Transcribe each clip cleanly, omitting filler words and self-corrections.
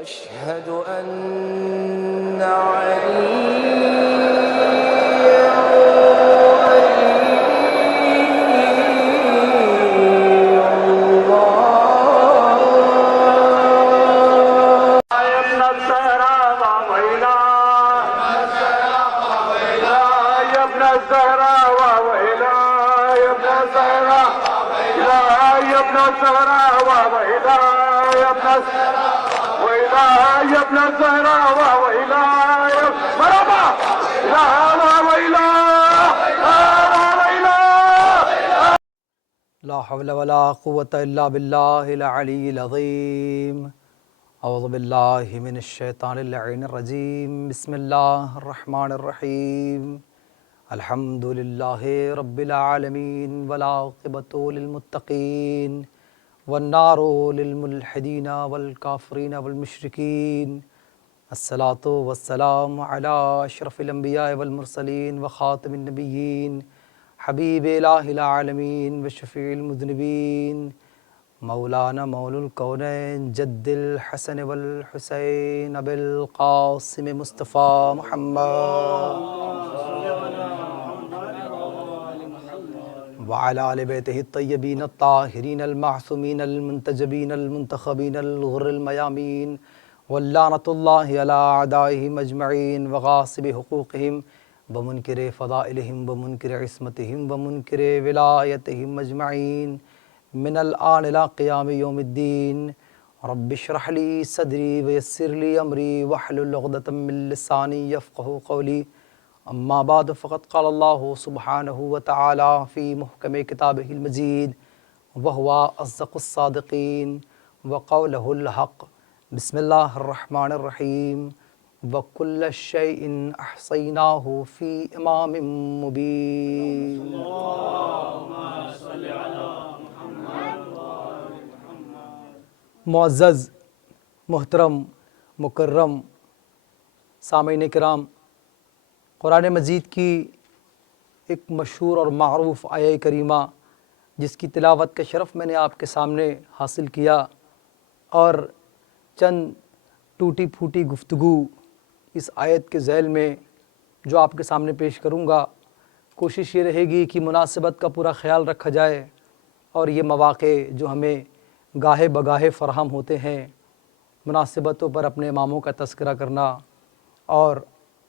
أشهد أن عليا لا حول ولا قوة الا باللہ العلی العظیم اعوذ باللہ من الشیطان اللعین الرجیم بسم اللہ الرحمن الرحیم الحمد للہ رب العالمین والعاقبۃ للمتقین والنار للملحدین والکافرین والمشرکین الصلاۃ والسلام علی اشرف الانبیاء والمرسلین وخاتم النبیین حبیب الہ العالمین وشفیع المذنبین مولانا مولا الکونین جد الحسن والحسین ابی القاسم مصطفیٰ محمد وعلی آل بیتہ الطیبین الطاہرین المعصومین المنتجبین المنتخبین الغر المیامین واللعنۃ اللہ علی اعدائہم اجمعین وغاصب حقوقہم ومنکر فضائلہم ومنکر عصمتہم ومنکر ولایتہم اجمعین من الآن الى قیام یوم الدین رب اشرح لی صدری ویسر لی امری واحلل عقدۃ من لسانی یفقہوا قولی اما بعد فقد قال اللہ سبحانہ وتعالی فی محکم کتابہ المجید وہو اصدق الصادقین وقولہ الحق بسم اللہ الرحمن الرحیم وَكُلَّ شَيْءٍ أَحْصَيْنَاهُ فِي إِمَامٍ مُبِينٍ معزز محترم مکرم سامعین کرام، قرآن مجید کی ایک مشہور اور معروف آیہ کریمہ جس کی تلاوت کا شرف میں نے آپ کے سامنے حاصل کیا، اور چند ٹوٹی پھوٹی گفتگو اس آیت کے ذیل میں جو آپ کے سامنے پیش کروں گا، کوشش یہ رہے گی کہ مناسبت کا پورا خیال رکھا جائے، اور یہ مواقع جو ہمیں گاہے بگاہے فراہم ہوتے ہیں مناسبتوں پر اپنے اماموں کا تذکرہ کرنا، اور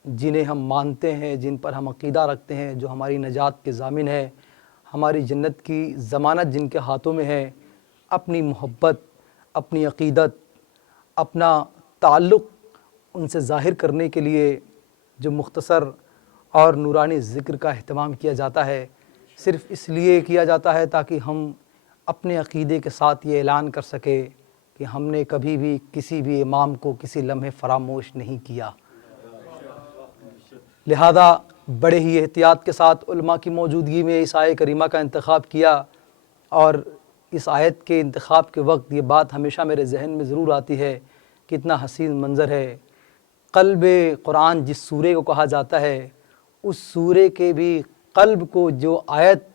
جنہیں ہم مانتے ہیں، جن پر ہم عقیدہ رکھتے ہیں، جو ہماری نجات کے ضامن ہے، ہماری جنت کی ضمانت جن کے ہاتھوں میں ہے، اپنی محبت، اپنی عقیدت، اپنا تعلق ان سے ظاہر کرنے کے لیے جو مختصر اور نورانی ذکر کا اہتمام کیا جاتا ہے، صرف اس لیے کیا جاتا ہے تاکہ ہم اپنے عقیدے کے ساتھ یہ اعلان کر سکے کہ ہم نے کبھی بھی کسی بھی امام کو کسی لمحے فراموش نہیں کیا۔ لہذا بڑے ہی احتیاط کے ساتھ علماء کی موجودگی میں اس آیہ کریمہ کا انتخاب کیا، اور اس آیت کے انتخاب کے وقت یہ بات ہمیشہ میرے ذہن میں ضرور آتی ہے، کتنا حسین منظر ہے۔ قلب قرآن جس سورے کو کہا جاتا ہے، اس سورے کے بھی قلب کو جو آیت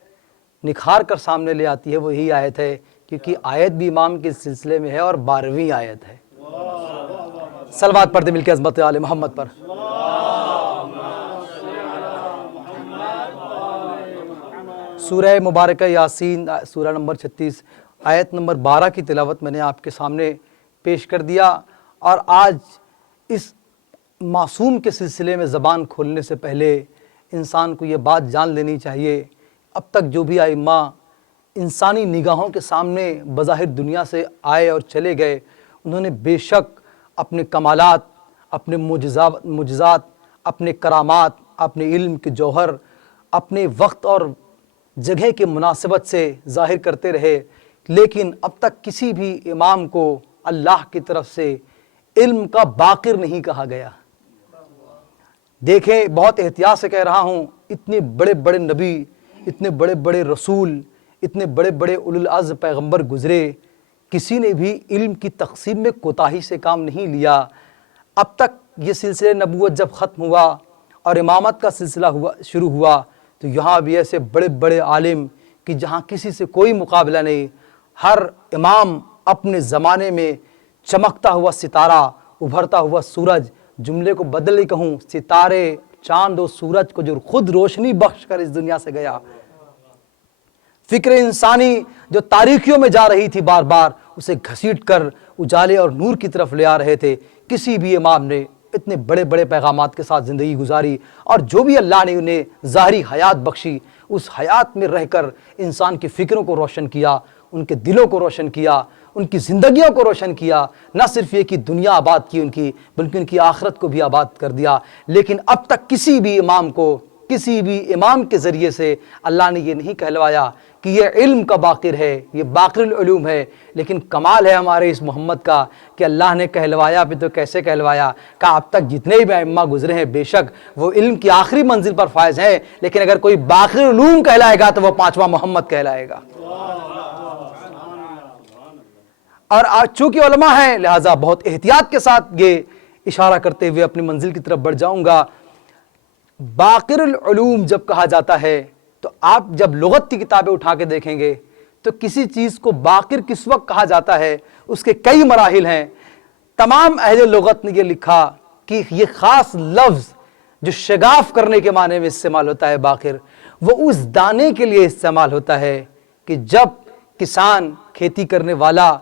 نکھار کر سامنے لے آتی ہے وہی آیت ہے، کیونکہ آیت بھی امام کے سلسلے میں ہے اور 12ویں آیت ہے۔ صلوات پڑھتے مل کے عظمت آل محمد پر۔ سورہ مبارکہ یاسین، سورہ نمبر 36، آیت نمبر 12 کی تلاوت میں نے آپ کے سامنے پیش کر دیا، اور آج اس معصوم کے سلسلے میں زبان کھولنے سے پہلے انسان کو یہ بات جان لینی چاہیے، اب تک جو بھی ائمہ انسانی نگاہوں کے سامنے بظاہر دنیا سے آئے اور چلے گئے، انہوں نے بے شک اپنے کمالات، اپنے معجزات، اپنے کرامات، اپنے علم کے جوہر اپنے وقت اور جگہ کے مناسبت سے ظاہر کرتے رہے، لیکن اب تک کسی بھی امام کو اللہ کی طرف سے علم کا باقر نہیں کہا گیا۔ دیکھیں، بہت احتیاط سے کہہ رہا ہوں، اتنے بڑے بڑے نبی، اتنے بڑے بڑے رسول، اتنے بڑے بڑے اولو العزم پیغمبر گزرے، کسی نے بھی علم کی تقسیم میں کوتاہی سے کام نہیں لیا۔ اب تک یہ سلسلہ نبوت جب ختم ہوا اور امامت کا سلسلہ شروع ہوا، تو یہاں بھی ایسے بڑے بڑے عالم کہ جہاں کسی سے کوئی مقابلہ نہیں، ہر امام اپنے زمانے میں چمکتا ہوا ستارہ ابھرتا ہوا سورج، جملے کو بدل ہی کہوں، ستارے، چاند و سورج کو جو خود روشنی بخش کر اس دنیا سے گیا۔ فکر انسانی جو تاریکیوں میں جا رہی تھی بار بار، اسے گھسیٹ کر اجالے اور نور کی طرف لے آ رہے تھے۔ کسی بھی امام نے اتنے بڑے بڑے پیغامات کے ساتھ زندگی گزاری، اور جو بھی اللہ نے انہیں ظاہری حیات بخشی، اس حیات میں رہ کر انسان کی فکروں کو روشن کیا، ان کے دلوں کو روشن کیا، ان کی زندگیوں کو روشن کیا۔ نہ صرف یہ کہ دنیا آباد کی ان کی، بلکہ ان کی آخرت کو بھی آباد کر دیا۔ لیکن اب تک کسی بھی امام کو، کسی بھی امام کے ذریعے سے اللہ نے یہ نہیں کہلوایا کہ یہ علم کا باقر ہے، یہ باقر العلوم ہے۔ لیکن کمال ہے ہمارے اس محمد کا کہ اللہ نے کہلوایا بھی تو کیسے کہلوایا، کہ اب تک جتنے بھی ائمہ گزرے ہیں بے شک وہ علم کی آخری منزل پر فائز ہیں، لیکن اگر کوئی باقر العلوم کہلائے گا تو وہ پانچواں محمد کہلائے گا۔ اور چونکہ علماء ہیں لہٰذا بہت احتیاط کے ساتھ یہ اشارہ کرتے ہوئے اپنی منزل کی طرف بڑھ جاؤں گا۔ باقر العلوم جب کہا جاتا ہے تو آپ جب لغت کی کتابیں اٹھا کے دیکھیں گے تو کسی چیز کو باقر کس وقت کہا جاتا ہے اس کے کئی مراحل ہیں۔ تمام اہل لغت نے یہ لکھا کہ یہ خاص لفظ جو شگاف کرنے کے معنی میں استعمال ہوتا ہے باقر، وہ اس دانے کے لیے استعمال ہوتا ہے کہ جب کسان کھیتی کرنے والا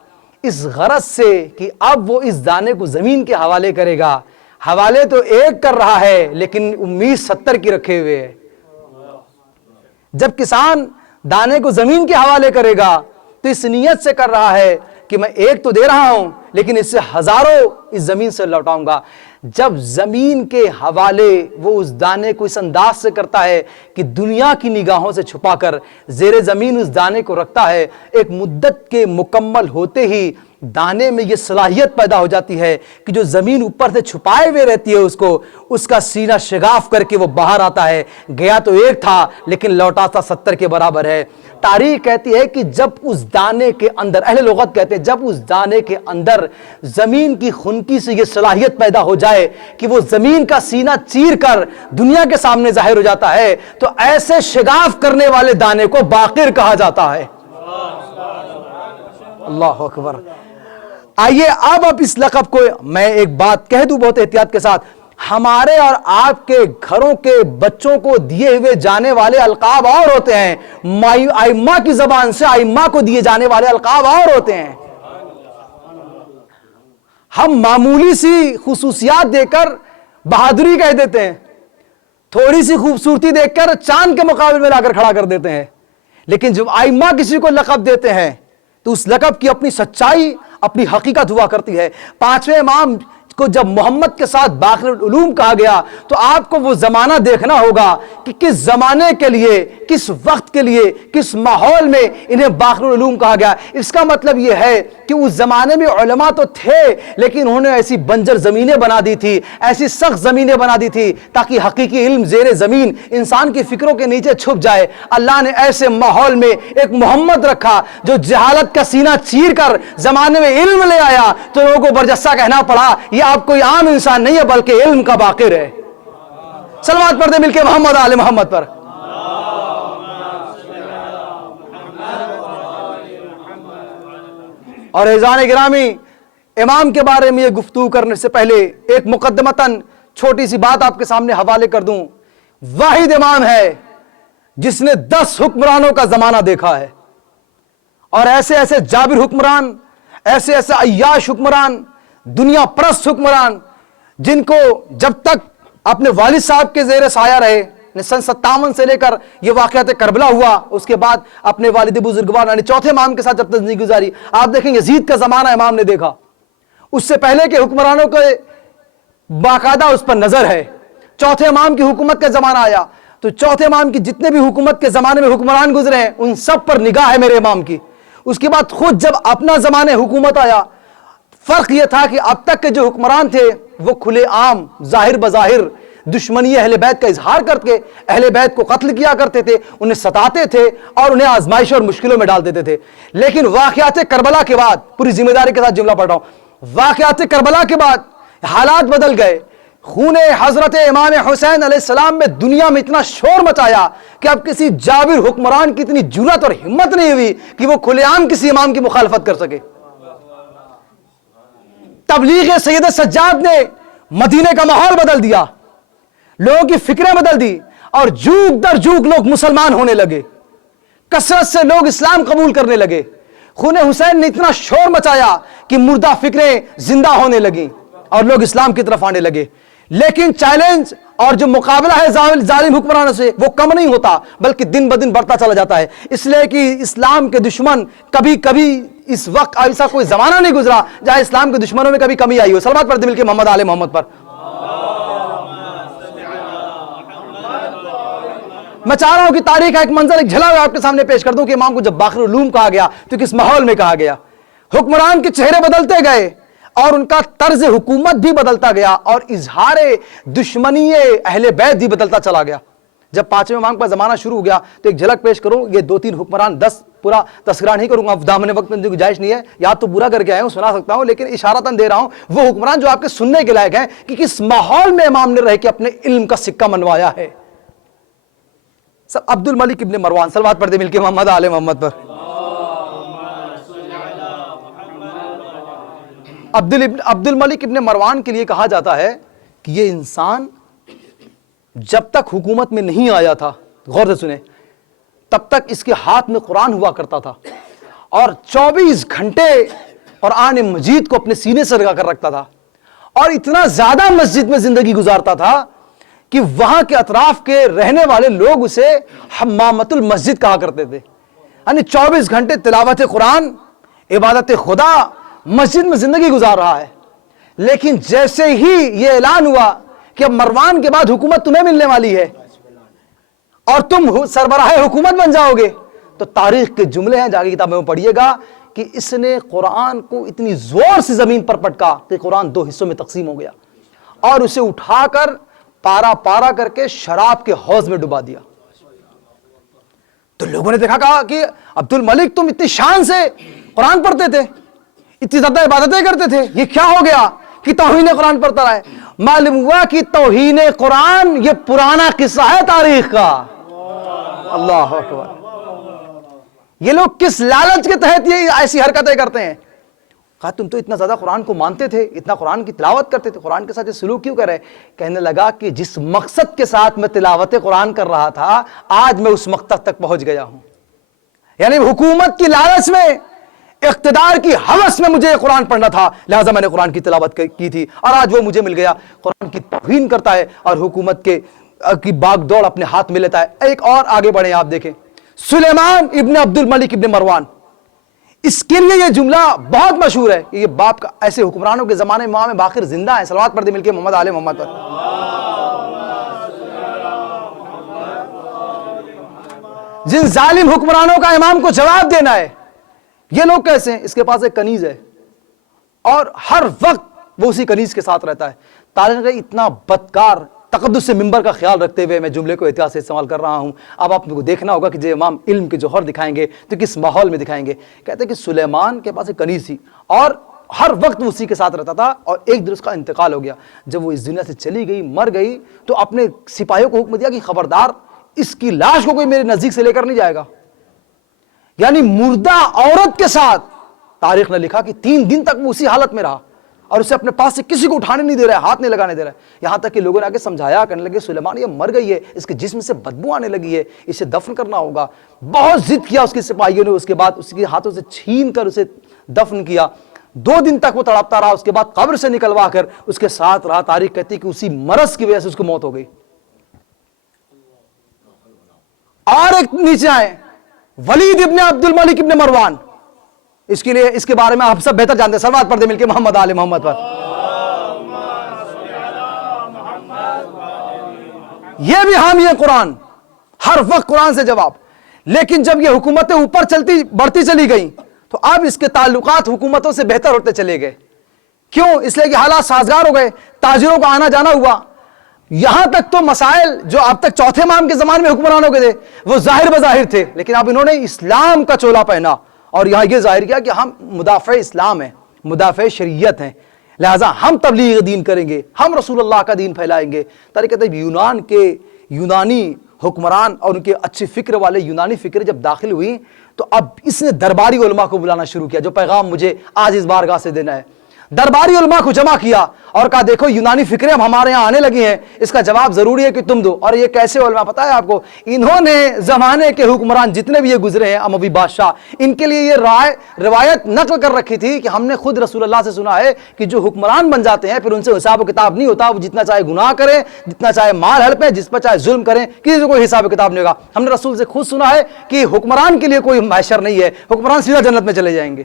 اس غرض سے کہ اب وہ اس دانے کو زمین کے حوالے کرے گا، حوالے تو ایک کر رہا ہے لیکن امید 70 کی رکھے ہوئے ہے۔ جب کسان دانے کو زمین کے حوالے کرے گا تو اس نیت سے کر رہا ہے کہ میں ایک تو دے رہا ہوں لیکن اس سے ہزاروں اس زمین سے لوٹاؤں گا۔ جب زمین کے حوالے وہ اس دانے کو اس انداز سے کرتا ہے کہ دنیا کی نگاہوں سے چھپا کر زیر زمین اس دانے کو رکھتا ہے، ایک مدت کے مکمل ہوتے ہی دانے میں یہ صلاحیت پیدا ہو جاتی ہے کہ جو زمین اوپر سے چھپائے ہوئے رہتی ہے اس کا سینہ شگاف کر کے وہ باہر آتا ہے۔ گیا تو ایک تھا لیکن لوٹا تھا 70 کے برابر ہے۔ تاریخ کہتی ہے کہ جب اس دانے کے اندر، اہل لغت کہتے ہیں، جب اس دانے کے اندر زمین کی خنکی سے یہ صلاحیت پیدا ہو جائے کہ وہ زمین کا سینہ چیر کر دنیا کے سامنے ظاہر ہو جاتا ہے تو ایسے شگاف کرنے والے دانے کو باقر کہا جاتا ہے۔ اللہ اکبر۔ آئیے اب اس لقب کو میں ایک بات کہہ دوں بہت احتیاط کے ساتھ، ہمارے اور آپ کے گھروں کے بچوں کو دیے ہوئے جانے والے القاب اور ہوتے ہیں، ائمہ کی زبان سے ائمہ کو دیے جانے والے القاب اور ہوتے ہیں۔ ہم معمولی سی خصوصیات دے کر بہادری کہہ دیتے ہیں، تھوڑی سی خوبصورتی دیکھ کر چاند کے مقابل میں لا کر کھڑا کر دیتے ہیں، لیکن جب ائمہ کسی کو لقب دیتے ہیں تو اس لقب کی اپنی سچائی، اپنی حقیقت ہوا کرتی ہے۔ پانچویں امام کو جب محمد کے ساتھ باقر العلوم کہا گیا تو آپ کو وہ زمانہ دیکھنا ہوگا کہ کس زمانے کے لیے، کس وقت کے لیے، کس ماحول میں انہیں باقر العلوم کہا گیا۔ اس کا مطلب یہ ہے کہ اس زمانے میں علماء تو تھے لیکن انہوں نے ایسی بنجر زمینیں بنا دی تھی، ایسی سخت زمینیں بنا دی تھی تاکہ حقیقی علم زیر زمین انسان کی فکروں کے نیچے چھپ جائے۔ اللہ نے ایسے ماحول میں ایک محمد رکھا جو جہالت کا سینہ چیر کر زمانے میں علم لے آیا، تو لوگوں کو برجستہ کہنا پڑا یہ آپ کوئی عام انسان نہیں ہے بلکہ علم کا باقر ہے۔ صلوات پڑھ دیں مل کے محمد آل محمد پر۔ اور اعزان گرامی، امام کے بارے میں یہ گفتگو کرنے سے پہلے ایک مقدمتاً چھوٹی سی بات آپ کے سامنے حوالے کر دوں۔ واحد امام ہے جس نے 10 حکمرانوں کا زمانہ دیکھا ہے، اور ایسے ایسے جابر حکمران، ایسے ایسے عیاش حکمران، دنیا پرست حکمران، جن کو جب تک اپنے والد صاحب کے زیر سایہ رہے، سن 57 سے لے کر یہ واقعات کربلا ہوا، اس کے بعد اپنے والد بزرگوار یعنی چوتھے امام کے ساتھ جب تک زندگی گزاری، آپ دیکھیں یزید کا زمانہ امام نے دیکھا، اس سے پہلے کے حکمرانوں کے باقاعدہ اس پر نظر ہے۔ چوتھے امام کی حکومت کا زمانہ آیا تو چوتھے امام کی جتنے بھی حکومت کے زمانے میں حکمران گزرے ہیں ان سب پر نگاہ ہے میرے امام کی۔ اس کے بعد خود جب اپنا زمانے حکومت آیا، فرق یہ تھا کہ اب تک کے جو حکمران تھے وہ کھلے عام ظاہر بظاہر دشمنی اہل بیت کا اظہار کر کے اہل بیت کو قتل کیا کرتے تھے، انہیں ستاتے تھے اور انہیں آزمائش اور مشکلوں میں ڈال دیتے تھے۔ لیکن واقعات کربلا کے بعد، پوری ذمہ داری کے ساتھ جملہ پڑھ رہا ہوں، واقعات کربلا کے بعد حالات بدل گئے۔ خون حضرت امام حسین علیہ السلام میں دنیا میں اتنا شور مچایا کہ اب کسی جابر حکمران کی اتنی جرأت اور ہمت نہیں ہوئی کہ وہ کھلے عام کسی امام کی مخالفت کر سکے۔ تبلیغ سید سجاد نے مدینے کا ماحول بدل دیا، لوگوں کی فکریں بدل دی، اور جوک در جوک لوگ مسلمان ہونے لگے، کثرت سے لوگ اسلام قبول کرنے لگے۔ خون حسین نے اتنا شور مچایا کہ مردہ فکریں زندہ ہونے لگیں اور لوگ اسلام کی طرف آنے لگے۔ لیکن چیلنج اور جو مقابلہ ہے ظالم حکمرانوں سے وہ کم نہیں ہوتا، بلکہ دن بدن بڑھتا چلا جاتا ہے، اس لیے کہ اسلام کے دشمن کبھی کبھی اس وقت ایسا کوئی زمانہ نہیں گزرا جہاں اسلام کے دشمنوں میں کبھی کمی آئی ہو۔ صلوات پڑھتے مل کے محمد آل محمد پر۔ میں چاہ رہا ہوں کہ تاریخ کا ایک منظر، ایک جھلا ہوا آپ کے سامنے پیش کر دوں کہ امام کو جب باقر العلوم کہا گیا تو کس ماحول میں کہا گیا۔ حکمران کے چہرے بدلتے گئے اور ان کا طرز حکومت بھی بدلتا گیا، اور اظہار دشمنی اہل بیت بھی بدلتا چلا گیا۔ جب پانچویں امام کا زمانہ شروع ہو گیا تو ایک جھلک پیش کروں، یہ 2-3 حکمران، 10 پورا تذکرہ نہیں کروں گا، دامن وقت میں گنجائش نہیں ہے، یاد تو پورا کر کے آیا ہوں، سنا سکتا ہوں، لیکن اشارتاً دے رہا ہوں وہ حکمران جو آپ کے سننے کے لائق ہیں کہ کس ماحول میں امام نے رہ کے اپنے علم کا سکہ منوایا ہے۔ عبد الملک ابن مروان، صلوات پڑھتے مل کے محمد آل محمد پر۔ عبد الملک ابن مروان کے لیے کہا جاتا ہے کہ یہ انسان جب تک حکومت میں نہیں آیا تھا، غور سے سنیں، تب تک اس کے ہاتھ میں قرآن ہوا کرتا تھا اور 24 گھنٹے قرآن مجید کو اپنے سینے سے لگا کر رکھتا تھا، اور اتنا زیادہ مسجد میں زندگی گزارتا تھا کہ وہاں کے اطراف کے رہنے والے لوگ اسے حمامت المسجد کہا کرتے تھے۔ یعنی 24 گھنٹے تلاوت قرآن، عبادت خدا، مسجد میں زندگی گزار رہا ہے۔ لیکن جیسے ہی یہ اعلان ہوا کہ اب مروان کے بعد حکومت تمہیں ملنے والی ہے اور تم سربراہ حکومت بن جاؤ گے، تو تاریخ کے جملے ہیں، جا کے کتابوں میں پڑھیے گا کہ اس نے قرآن کو اتنی زور سے زمین پر پٹکا کہ قرآن 2 حصوں میں تقسیم ہو گیا، اور اسے اٹھا کر پارا پارا کر کے شراب کے حوض میں ڈبا دیا۔ تو لوگوں نے دیکھا، کہا کہ عبد الملک تم اتنی شان سے قرآن پڑھتے تھے، اتنی زیادہ عبادتیں کرتے تھے، یہ کیا ہو گیا کہ توہین قرآن پڑھتا رہا ہے؟ معلوم ہوا کہ توہین قرآن یہ پرانا قصہ ہے تاریخ کا۔ اللہ اکبر! یہ لوگ کس لالچ کے تحت یہ ایسی حرکتیں کرتے ہیں؟ کہا تم تو اتنا زیادہ قرآن کو مانتے تھے، اتنا قرآن کی تلاوت کرتے تھے، قرآن کے ساتھ یہ سلوک کیوں کر رہے؟ کہنے لگا کہ جس مقصد کے ساتھ میں تلاوت قرآن کر رہا تھا، آج میں اس مقصد تک پہنچ گیا ہوں۔ یعنی حکومت کی لالچ میں، اقتدار کی ہوس میں مجھے قرآن پڑھنا تھا، لہٰذا میں نے قرآن کی تلاوت کی تھی، اور آج وہ مجھے مل گیا۔ قرآن کی توہین کرتا ہے اور حکومت کی باغ دوڑ اپنے ہاتھ میں لیتا ہے۔ ایک اور آگے بڑھیں، آپ دیکھیں سلیمان ابن عبد الملک ابن مروان، اس کے لیے یہ جملہ بہت مشہور ہے کہ یہ باپ کا، ایسے حکمرانوں کے زمانے میں امام باقر زندہ ہیں، صلوات پڑھتے مل کے محمد آل محمد پر۔ جن ظالم حکمرانوں کا امام کو جواب دینا ہے، یہ لوگ کیسے ہیں؟ اس کے پاس ایک کنیز ہے اور ہر وقت وہ اسی کنیز کے ساتھ رہتا ہے۔ تاریخ اتنا بدکار، تقدس سے منبر کا خیال رکھتے ہوئے میں جملے کو احتیاط سے استعمال کر رہا ہوں۔ اب آپ کو دیکھنا ہوگا کہ جو امام علم کے جوہر دکھائیں گے تو کس ماحول میں دکھائیں گے۔ کہتے ہیں کہ سلیمان کے پاس ایک کنیز تھی اور ہر وقت وہ اسی کے ساتھ رہتا تھا، اور ایک دن اس کا انتقال ہو گیا۔ جب وہ اس دنیا سے چلی گئی، مر گئی، تو اپنے سپاہیوں کو حکم دیا کہ خبردار اس کی لاش کو کوئی میرے نزدیک سے لے کر نہیں جائے گا۔ یعنی مردہ عورت کے ساتھ تاریخ نے لکھا کہ 3 دن تک وہ اسی حالت میں رہا، اور اسے اپنے پاس سے کسی کو اٹھانے نہیں دے رہا ہے، ہاتھ نہیں لگانے دے رہا ہے۔ یہاں تک کہ لوگوں نے آگے سمجھایا، کہنے لگے سلیمان یہ مر گئی ہے، اس کے جسم سے بدبو آنے لگی ہے، اسے دفن کرنا ہوگا۔ بہت ضد کیا اس کے سپاہیوں نے، اس کے بعد اس کے ہاتھوں سے چھین کر اسے دفن کیا۔ 2 دن تک وہ تڑپتا رہا، اس کے بعد قبر سے نکلوا کر اس کے ساتھ رہا۔ تاریخ کہتی ہے کہ اسی مرض کی وجہ سے اس کی موت ہو گئی۔ اور ایک نیچے آئے، ولید ابن عبد الملک ابن مروان، اس کے لیے، اس کے بارے میں آپ سب بہتر جانتے ہیں، صلوات پڑھتے مل کے محمد آل محمد پر۔ یہ بھی حامی قرآن، ہر وقت قرآن سے جواب۔ لیکن جب یہ حکومتیں اوپر بڑھتی چلی گئیں تو اب اس کے تعلقات حکومتوں سے بہتر ہوتے چلے گئے۔ کیوں؟ اس لیے کہ حالات سازگار ہو گئے، تاجروں کا آنا جانا ہوا۔ یہاں تک تو مسائل جو اب تک چوتھے امام کے زمانے میں حکمرانوں کے تھے وہ ظاہر بظاہر تھے، لیکن اب انہوں نے اسلام کا چولا پہنا اور یہاں یہ ظاہر کیا کہ ہم مدافع اسلام ہیں، مدافع شریعت ہیں، لہٰذا ہم تبلیغ دین کریں گے، ہم رسول اللہ کا دین پھیلائیں گے۔ تاریخ کہتے ہیں یونان کے یونانی حکمران اور ان کے اچھی فکر والے یونانی فکر جب داخل ہوئی تو اب اس نے درباری علماء کو بلانا شروع کیا، جو پیغام مجھے آج اس بارگاہ سے دینا ہے۔ درباری علماء کو جمع کیا اور کہا دیکھو یونانی فکریں اب ہمارے یہاں آنے لگی ہیں، اس کا جواب ضروری ہے کہ تم دو۔ اور یہ کیسے علماء پتہ ہے آپ کو؟ انہوں نے زمانے کے حکمران جتنے بھی یہ گزرے ہیں اموی بادشاہ، ان کے لیے یہ روایت نقل کر رکھی تھی کہ ہم نے خود رسول اللہ سے سنا ہے کہ جو حکمران بن جاتے ہیں پھر ان سے حساب و کتاب نہیں ہوتا، وہ جتنا چاہے گناہ کریں، جتنا چاہے مال ہڑپیں، جس پر چاہے ظلم کریں، کسی سے کوئی حساب و کتاب نہیں ہوگا۔ ہم نے رسول سے خود سنا ہے کہ حکمران کے لیے کوئی محشر نہیں ہے، حکمران سیدھا جنت میں چلے جائیں گے۔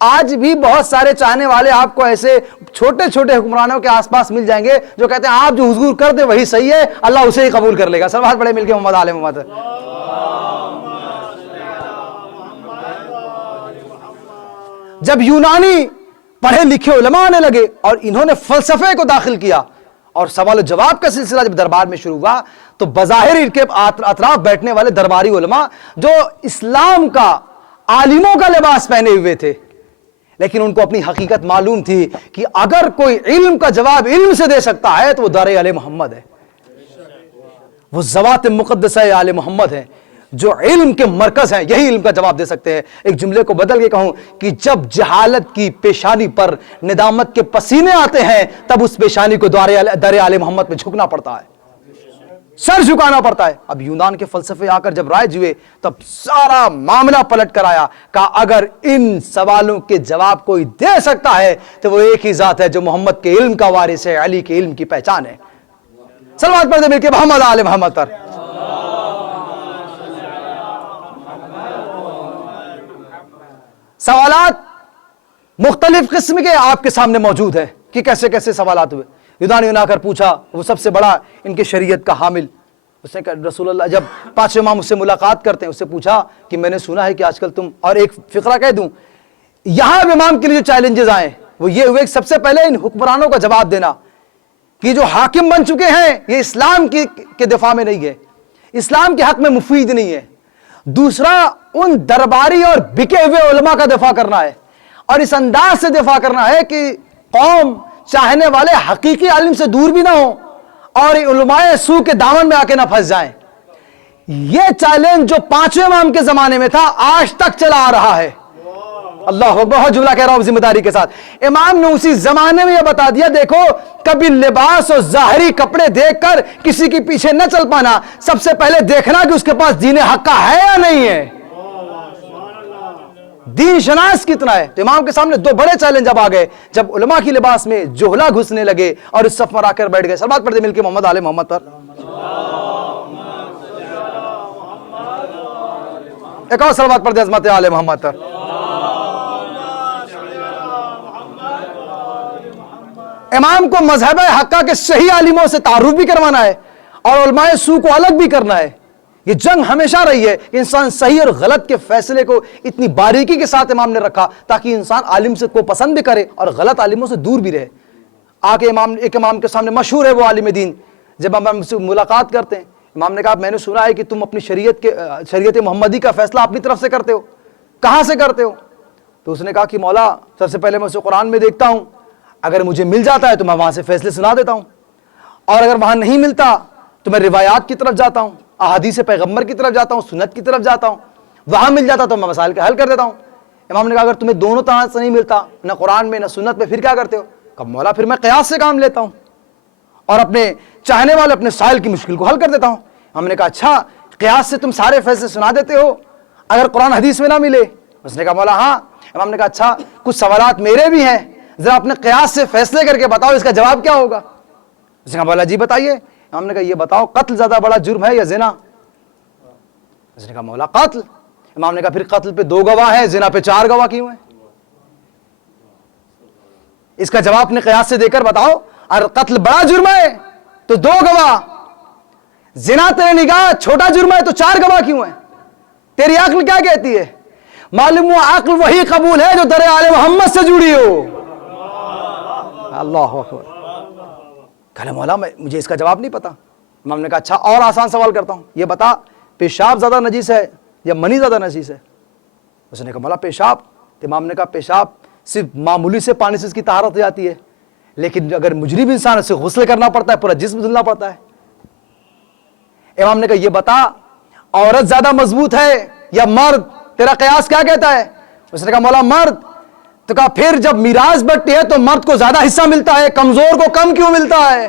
آج بھی بہت سارے چاہنے والے آپ کو ایسے چھوٹے چھوٹے حکمرانوں کے آس پاس مل جائیں گے جو کہتے ہیں آپ جو حضور کر دیں وہی صحیح ہے، اللہ اسے ہی قبول کر لے گا۔ سب ہاتھ بڑے مل کے محمد آل محمد۔ جب یونانی پڑھے لکھے علماء آنے لگے اور انہوں نے فلسفے کو داخل کیا اور سوال و جواب کا سلسلہ جب دربار میں شروع ہوا تو بظاہر ان کے اطراف بیٹھنے والے درباری علماء جو اسلام کا عالموں کا لباس پہنے ہوئے تھے، لیکن ان کو اپنی حقیقت معلوم تھی کہ اگر کوئی علم کا جواب علم سے دے سکتا ہے تو وہ دار آل محمد ہے، وہ ذوات مقدسہ آل محمد ہے جو علم کے مرکز ہیں، یہی علم کا جواب دے سکتے ہیں۔ ایک جملے کو بدل کے کہوں کہ جب جہالت کی پیشانی پر ندامت کے پسینے آتے ہیں تب اس پیشانی کو دار آل محمد میں جھکنا پڑتا ہے، سر جھکانا پڑتا ہے۔ اب یونان کے فلسفے آ کر جب رائج ہوئے تب سارا معاملہ پلٹ کر آیا، کہا اگر ان سوالوں کے جواب کوئی دے سکتا ہے تو وہ ایک ہی ذات ہے جو محمد کے علم کا وارث ہے، علی کے علم کی پہچان ہے۔ صلوات پڑھتے مل کے محمد آل محمد پر۔ سوالات مختلف قسم کے آپ کے سامنے موجود ہیں کہ کیسے کیسے سوالات ہوئے۔ یونانیوں نے آ کر پوچھا، وہ سب سے بڑا ان کے شریعت کا حامل، اس نے کہا رسول اللہ جب پانچویں امام اس سے ملاقات کرتے ہیں، اس سے پوچھا کہ میں نے سنا ہے کہ آج کل تم، اور ایک فقرہ کہہ دوں یہاں امام کے لیے جو چیلنجز آئے وہ یہ ہوئے کہ سب سے پہلے ان حکمرانوں کا جواب دینا کہ جو حاکم بن چکے ہیں یہ اسلام کے دفاع میں نہیں ہے، اسلام کے حق میں مفید نہیں ہے۔ دوسرا ان درباری اور بکے ہوئے علماء کا دفاع کرنا ہے، اور اس انداز سے دفاع کرنا ہے کہ قوم چاہنے والے حقیقی عالم سے دور بھی نہ ہوں اور علماء سو کے دامن میں آ کے نہ پھنس جائیں۔ یہ چیلنج جو پانچویں امام کے زمانے میں تھا آج تک چلا آ رہا ہے۔ اللہ اکبر، بہت جملہ کہہ رہا ہوں ذمہ داری کے ساتھ۔ امام نے اسی زمانے میں یہ بتا دیا، دیکھو کبھی لباس اور ظاہری کپڑے دیکھ کر کسی کے پیچھے نہ چل پانا، سب سے پہلے دیکھنا کہ اس کے پاس دین حق کا ہے یا نہیں ہے، دین شناس کتنا ہے۔ تو امام کے سامنے دو بڑے چیلنج اب آ گئے جب علماء کی لباس میں جوہلا گھسنے لگے اور اس صف میں آ کر بیٹھ گئے۔ صلوات پڑھتے مل کے محمد آل محمد پر۔ ایک اور صلوات پڑھتے عظمت آل محمد پر۔ امام کو مذہب حقہ کے صحیح عالموں سے تعارف بھی کروانا ہے اور علماء سو کو الگ بھی کرنا ہے۔ یہ جنگ ہمیشہ رہی ہے کہ انسان صحیح اور غلط کے فیصلے کو اتنی باریکی کے ساتھ امام نے رکھا تاکہ انسان عالم سے کو پسند بھی کرے اور غلط عالموں سے دور بھی رہے۔ آگے ایک امام کے سامنے مشہور ہے وہ عالم دین، جب امام سے ملاقات کرتے ہیں امام نے کہا میں نے سنا ہے کہ تم اپنی شریعت محمدی کا فیصلہ اپنی طرف سے کرتے ہو، کہاں سے کرتے ہو؟ تو اس نے کہا کہ مولا سب سے پہلے میں اسے قرآن میں دیکھتا ہوں، اگر مجھے مل جاتا ہے تو میں وہاں سے فیصلے سنا دیتا ہوں، اور اگر وہاں نہیں ملتا تو میں روایات کی طرف جاتا ہوں، احادیث پیغمبر کی طرف جاتا ہوں، سنت کی طرف جاتا ہوں، وہاں مل جاتا تو میں مسائل کا حل کر دیتا ہوں۔ امام نے کہا اگر تمہیں دونوں طرح سے نہیں ملتا، نہ قرآن میں نہ سنت میں، پھر کیا کرتے ہو؟ کہا مولا پھر میں قیاس سے کام لیتا ہوں اور اپنے چاہنے والے اپنے سائل کی مشکل کو حل کر دیتا ہوں۔ ہم نے کہا اچھا قیاس سے تم سارے فیصلے سنا دیتے ہو اگر قرآن حدیث میں نہ ملے؟ اس نے کہا مولا ہاں۔ امام نے کہا اچھا کچھ سوالات میرے بھی ہیں، ذرا اپنے قیاس سے فیصلے کر کے بتاؤ اس کا جواب کیا ہوگا؟ اس نے کہا مولا جی بتائیے۔ ہم نے کہا یہ بتاؤ قتل زیادہ بڑا جرم ہے یا زنا؟ اس نے کہا مولا قتل۔ امام نے کہا پھر قتل پہ 2 گواہ ہیں، زنا پہ 4 گواہ کیوں ہیں؟ اس کا جواب اپنے قیاس سے دے کر بتاؤ، اگر قتل بڑا جرم ہے تو 2 گواہ، زنا تیرے نگاہ چھوٹا جرم ہے تو 4 گواہ کیوں ہیں؟ تیری عقل کیا کہتی ہے؟ معلوم ہوا عقل وہی قبول ہے جو در آل محمد سے جڑی ہو۔ اللہ اکبر۔ کہا مولا مجھے اس کا جواب نہیں پتا۔ امام نے کہا اچھا اور آسان سوال کرتا ہوں، یہ بتا پیشاب زیادہ نجیس ہے یا منی زیادہ نجیس ہے؟ اس نے کہا مولا پیشاب۔ امام نے کہا پیشاب صرف معمولی سے پانی سے اس کی طہارت ہو جاتی ہے، لیکن اگر مجرم انسان اسے غسل کرنا پڑتا ہے، پورا جسم دھلنا پڑتا ہے۔ امام نے کہا یہ بتا عورت زیادہ مضبوط ہے یا مرد؟ تیرا قیاس کیا کہتا ہے؟ اس نے کہا مولا مرد۔ تو کہا پھر جب میراث بٹتی ہے تو مرد کو زیادہ حصہ ملتا ہے، کمزور کو کم کیوں ملتا ہے؟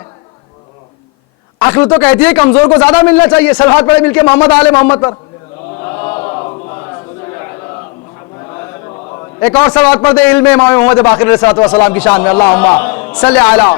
عقل تو کہتی ہے کمزور کو زیادہ ملنا چاہیے. صلوات پڑھے مل کے محمد آل محمد پر. ایک اور صلوات پڑھ دے علم امام محمد باقر علیہ الصلوۃ والسلام کی شان میں، اللہم صلی علی.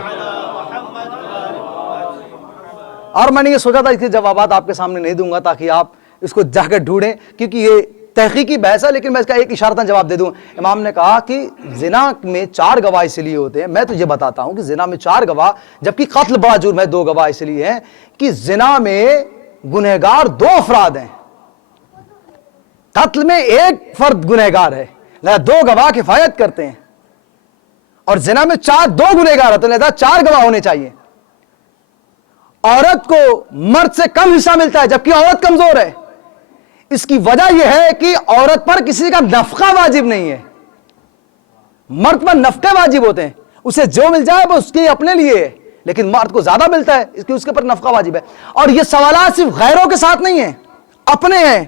اور میں نے یہ سوچا تھا اس کے جوابات آپ کے سامنے نہیں دوں گا تاکہ آپ اس کو جا کر ڈھونڈیں، کیونکہ یہ تحقیقی بحث ہے، لیکن میں اس کا ایک اشارتاً جواب دے دوں. امام نے کہا کہ زنا میں 4 گواہ اس لیے ہوتے ہیں. میں تجھے بتاتا ہوں کہ زنا میں 4 گواہ، جبکہ قتل بڑا جرم ہے، 2 گواہ اس لیے ہیں کہ زنا میں گنہگار 2 افراد ہیں، قتل میں 1 فرد گنہگار ہے، لہذا 2 گواہ کفایت کرتے ہیں. اور زنا میں 2 گنہگار ہوتے ہیں، لہذا 4 گواہ ہونے چاہیے. عورت کو مرد سے کم حصہ ملتا ہے جبکہ عورت کمزور ہے. اس کی وجہ یہ ہے کہ عورت پر کسی کا نفقہ واجب نہیں ہے، مرد پر نفقے واجب ہوتے ہیں. اسے جو مل جائے وہ اس کے اپنے لیے ہے، لیکن مرد کو زیادہ ملتا ہے اس کے پر نفقہ واجب ہے. اور یہ سوالات صرف غیروں کے ساتھ نہیں ہیں، اپنے ہیں.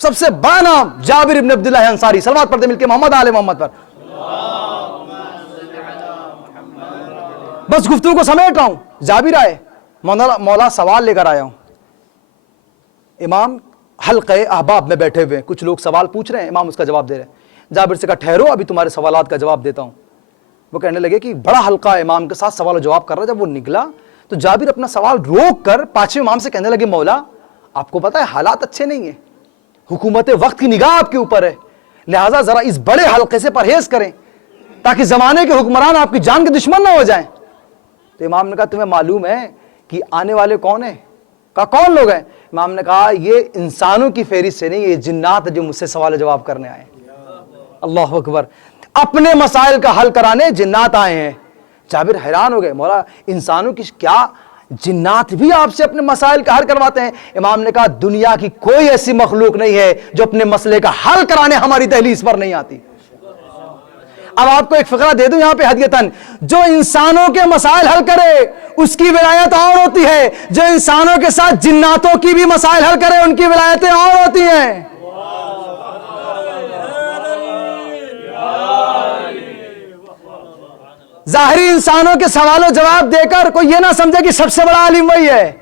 سب سے بڑا نام جابر ابن عبداللہ انصاری، صلوات پڑھتے مل کے محمد آل محمد پر. بس گفتگو کو سمیٹ رہا ہوں. جابر آئے، مولا سوال لے کر آیا ہوں. امام حلقہ احباب میں بیٹھے ہوئے، کچھ لوگ سوال پوچھ رہے ہیں، امام اس کا جواب دے رہے ہیں. جابر سے کہا ٹھہرو، ابھی تمہارے سوالات کا جواب دیتا ہوں. وہ کہنے لگے کہ بڑا حلقہ امام کے ساتھ سوال و جواب کر رہا. جب وہ نکلا تو جابر اپنا سوال روک کر پاچھے امام سے کہنے لگے مولا آپ کو پتا ہے حالات اچھے نہیں ہیں، حکومت وقت کی نگاہ آپ کے اوپر ہے، لہٰذا ذرا اس بڑے حلقے سے پرہیز کریں تاکہ زمانے کے حکمران آپ کی جان کے دشمن نہ ہو جائیں. تو امام نے کہا تمہیں معلوم ہے کہ آنے والے کون ہیں؟ کہا کون لوگ ہیں؟ امام نے کہا یہ انسانوں کی فہرست سے نہیں، یہ جنات جو مجھ سے سوال و جواب کرنے آئے. اللہ اکبر. اپنے مسائل کا حل کرانے جنات آئے ہیں. جابر حیران ہو گئے، مولا انسانوں کی کیا جنات بھی آپ سے اپنے مسائل کا حل کرواتے ہیں؟ امام نے کہا دنیا کی کوئی ایسی مخلوق نہیں ہے جو اپنے مسئلے کا حل کرانے ہماری دہلیز پر نہیں آتی. اب آپ کو ایک فقرہ دے دوں یہاں پہ ہدیتاً، جو انسانوں کے مسائل حل کرے اس کی ولایت اور ہوتی ہے، جو انسانوں کے ساتھ جناتوں کی بھی مسائل حل کرے ان کی ولایتیں اور ہوتی ہیں. ظاہری انسانوں کے سوال و جواب دے کر کوئی یہ نہ سمجھے کہ سب سے بڑا عالم وہی ہے.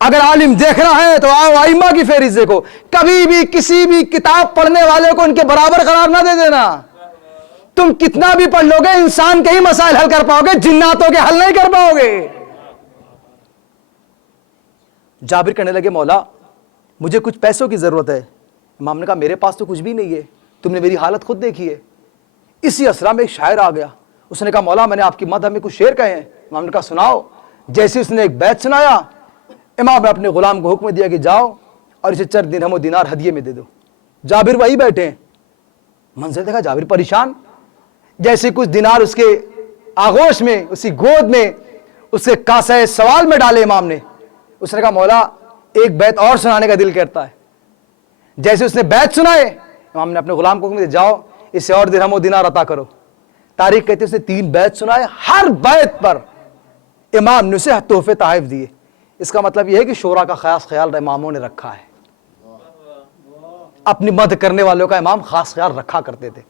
اگر عالم دیکھ رہا ہے تو آؤ ائمہ کی فہرست دیکھو. کبھی بھی کسی بھی کتاب پڑھنے والے کو ان کے برابر قرار نہ دے دینا. تم کتنا بھی پڑھ لو گے انسان کے ہی مسائل حل کر پاؤ گے، جناتوں کے حل نہیں کر پاؤ گے. جابر کہنے لگے مولا مجھے کچھ پیسوں کی ضرورت ہے. امام نے کہا میرے پاس تو کچھ بھی نہیں ہے، تم نے میری حالت خود دیکھی ہے. اسی اسرا میں ایک شاعر آ گیا، اس نے کہا مولا میں نے آپ کی مدح میں کچھ شعر کہے ہیں. امام نے کہا سناؤ. جیسے اس نے ایک بیت سنایا، امام نے اپنے غلام کو حکم دیا کہ جاؤ اور اسے 4 درہم و دینار ہدیے میں دے دو. جابر وہی بیٹھے ہیں. منظر دیکھا جابر پریشان، جیسے کچھ دینار اس کے آغوش میں، اسی گود میں، اسے کاسہ سوال میں ڈالے امام نے. اس نے کہا مولا ایک بیت اور سنانے کا دل کرتا ہے. جیسے اس نے بیت سنائے، امام نے اپنے غلام کو حکم دیا جاؤ اسے اور درہم و دینار عطا کرو. تاریخ کہتے اس نے 3 بیت سنائے، ہر بیت پر امام نے اسے تحفے تحائف دیے. اس کا مطلب یہ ہے کہ شورا کا خاص خیال اماموں نے رکھا ہے. اپنی مدح کرنے والوں کا امام خاص خیال رکھا کرتے تھے.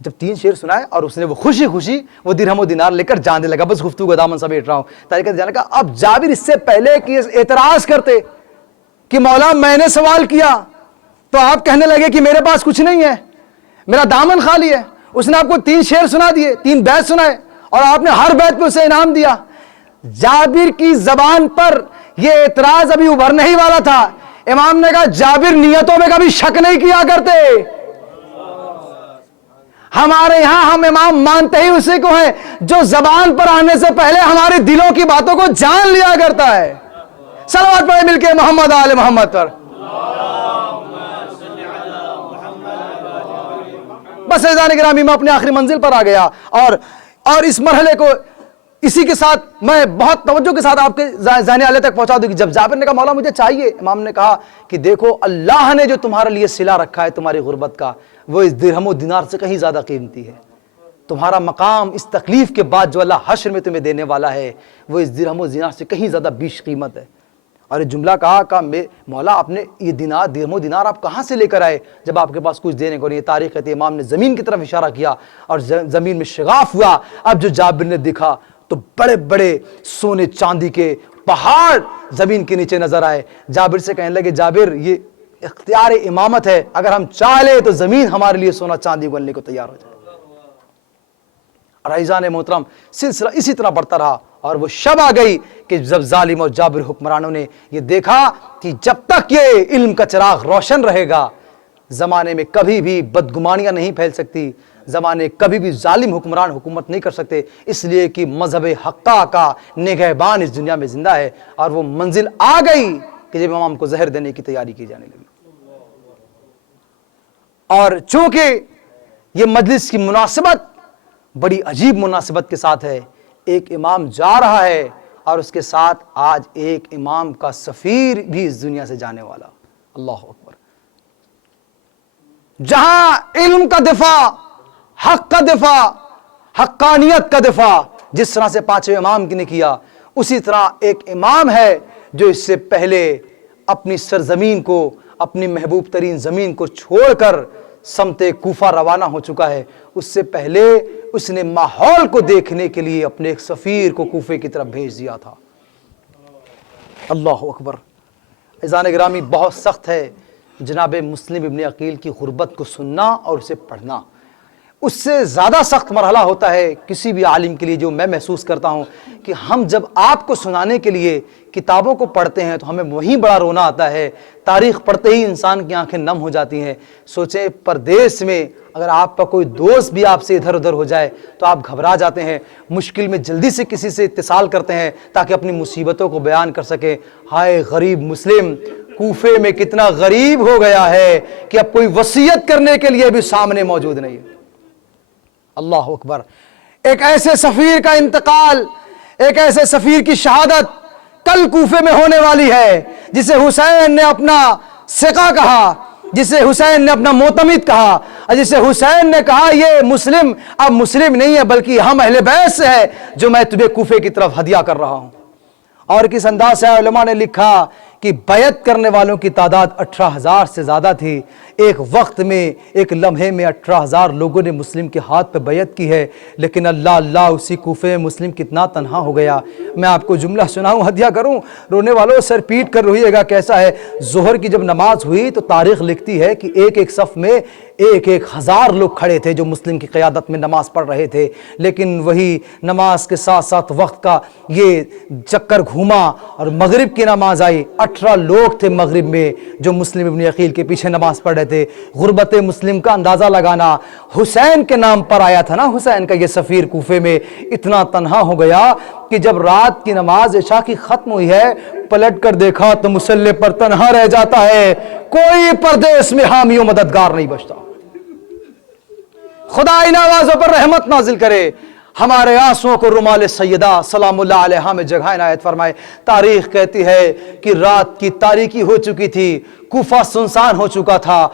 جب 3 شعر سنائے اور اس نے وہ خوشی خوشی وہ درہم و دینار لے کر جانے لگا. بس گفتگو کا دامن سمیٹ رہا ہوں. تاریخ جانے کا اب جابر اس سے پہلے کہ اعتراض کرتے کہ مولا میں نے سوال کیا تو آپ کہنے لگے کہ میرے پاس کچھ نہیں ہے، میرا دامن خالی ہے. اس نے آپ کو 3 شعر سنا دیے، 3 بیت سنائے اور آپ نے ہر بیت پہ اسے انعام دیا. جابر کی زبان پر یہ اعتراض ابھی ابھرنے ہی والا تھا. امام نے کہا جابر نیتوں میں کبھی شک نہیں کیا کرتے. ہمارے یہاں ہم امام مانتے ہی اسی کو ہیں جو زبان پر آنے سے پہلے ہمارے دلوں کی باتوں کو جان لیا کرتا ہے. صلوات پڑھے مل کے محمد آل محمد پر. بس عزیزان گرامی میں اپنے آخری منزل پر آ گیا اور اس مرحلے کو اسی کے ساتھ میں بہت توجہ کے ساتھ آپ کے ذہن عالے تک پہنچا دوں. کہ جب جابر نے کہا مولا مجھے چاہیے، امام نے کہا کہ دیکھو اللہ نے جو تمہارے لیے صلہ رکھا ہے تمہاری غربت کا، وہ اس درہم و دینار سے کہیں زیادہ قیمتی ہے. تمہارا مقام اس تکلیف کے بعد جو اللہ حشر میں تمہیں دینے والا ہے وہ اس درہم و دینار سے کہیں زیادہ بیش قیمت ہے. اور یہ جملہ کہا مولا آپ نے یہ درہم و دینار آپ کہاں سے لے کر آئے جب آپ کے پاس کچھ دینے کو نہیں. تاریخ کہتی ہے امام نے زمین کی طرف اشارہ کیا اور زمین میں شغاف ہوا. اب جو جابر نے دیکھا تو بڑے بڑے سونے چاندی کے پہاڑ زمین کے نیچے نظر آئے. جابر سے کہنے لگے جابر یہ اختیار امامت ہے, اگر ہم چاہ لیں تو زمین ہمارے لیے سونا چاندی بننے کو تیار ہو جائے. اور عزیزان محترم سلسلہ اسی طرح بڑھتا رہا اور وہ شب آ گئی کہ جب ظالم اور جابر حکمرانوں نے یہ دیکھا کہ جب تک یہ علم کا چراغ روشن رہے گا زمانے میں کبھی بھی بدگمانیاں نہیں پھیل سکتی, زمانے کبھی بھی ظالم حکمران حکومت نہیں کر سکتے, اس لیے کہ مذہب حقہ کا نگہبان اس دنیا میں زندہ ہے. اور وہ منزل آ گئی کہ جب امام کو زہر دینے کی تیاری کی جانے لگی. اور چونکہ یہ مجلس کی مناسبت بڑی عجیب مناسبت کے ساتھ ہے, ایک امام جا رہا ہے اور اس کے ساتھ آج ایک امام کا سفیر بھی اس دنیا سے جانے والا. اللہ اکبر. جہاں علم کا دفاع, حق کا دفاع, حقانیت کا دفاع جس طرح سے پانچویں امام نے کیا, اسی طرح ایک امام ہے جو اس سے پہلے اپنی سرزمین کو, اپنی محبوب ترین زمین کو چھوڑ کر سمت کوفہ روانہ ہو چکا ہے. اس سے پہلے اس نے ماحول کو دیکھنے کے لیے اپنے ایک سفیر کو کوفے کی طرف بھیج دیا تھا. اللہ اکبر. عزیزان گرامی بہت سخت ہے جناب مسلم ابن عقیل کی غربت کو سننا اور اسے پڑھنا. اس سے زیادہ سخت مرحلہ ہوتا ہے کسی بھی عالم کے لیے جو میں محسوس کرتا ہوں کہ ہم جب آپ کو سنانے کے لیے کتابوں کو پڑھتے ہیں تو ہمیں وہیں بڑا رونا آتا ہے. تاریخ پڑھتے ہی انسان کی آنکھیں نم ہو جاتی ہیں. سوچیں پردیس میں اگر آپ کا کوئی دوست بھی آپ سے ادھر ادھر ہو جائے تو آپ گھبرا جاتے ہیں, مشکل میں جلدی سے کسی سے اتصال کرتے ہیں تاکہ اپنی مصیبتوں کو بیان کر سکیں. ہائے غریب مسلم, کوفے میں کتنا غریب ہو گیا ہے کہ اب کوئی وصیت کرنے کے لیے بھی سامنے موجود نہیں ہے. اللہ اکبر. ایک ایسے سفیر کا انتقال, ایک ایسے سفیر کی شہادت کل کوفے میں ہونے والی ہے جسے حسین نے اپنا ثقہ کہا, جسے حسین نے اپنا معتمد کہا, اور جسے حسین نے کہا یہ مسلم اب مسلم نہیں ہے بلکہ ہم اہل بیت سے ہے جو میں تمہیں کوفے کی طرف ہدیہ کر رہا ہوں. اور کس انداز سے علماء نے لکھا کہ بیعت کرنے والوں کی تعداد 18,000 سے زیادہ تھی. ایک وقت میں ایک لمحے میں 18,000 لوگوں نے مسلم کے ہاتھ پہ بیعت کی ہے, لیکن اللہ اسی کوفے میں مسلم کتنا تنہا ہو گیا. میں آپ کو جملہ سناؤں, ہدیہ کروں, رونے والوں سر پیٹ کر روئیے گا. کیسا ہے, ظہر کی جب نماز ہوئی تو تاریخ لکھتی ہے کہ ایک ایک صف میں 1,000 لوگ کھڑے تھے جو مسلم کی قیادت میں نماز پڑھ رہے تھے. لیکن وہی نماز کے ساتھ ساتھ وقت کا یہ چکر گھوما اور مغرب کی نماز آئی. 18 لوگ تھے مغرب میں جو مسلم ابن عقیل کے پیچھے نماز پڑھ رہے تھے. غربت مسلم کا اندازہ لگانا. حسین کے نام پر آیا تھا نا حسین کا یہ سفیر کوفے میں, اتنا تنہا ہو گیا کہ جب رات کی نماز عشاء کی ختم ہوئی ہے پلٹ کر دیکھا تو مصلی پر تنہا رہ جاتا ہے, کوئی پردیس میں حامی و مددگار نہیں بچتا. خدا ان آوازوں پر رحمت نازل کرے, ہمارے آنسوؤں کو رومال سیدہ سلام اللہ علیہا میں جگہ عنایت فرمائے. تاریخ کہتی ہے کہ رات کی تاریکی ہو چکی تھی, کوفہ سنسان ہو چکا تھا.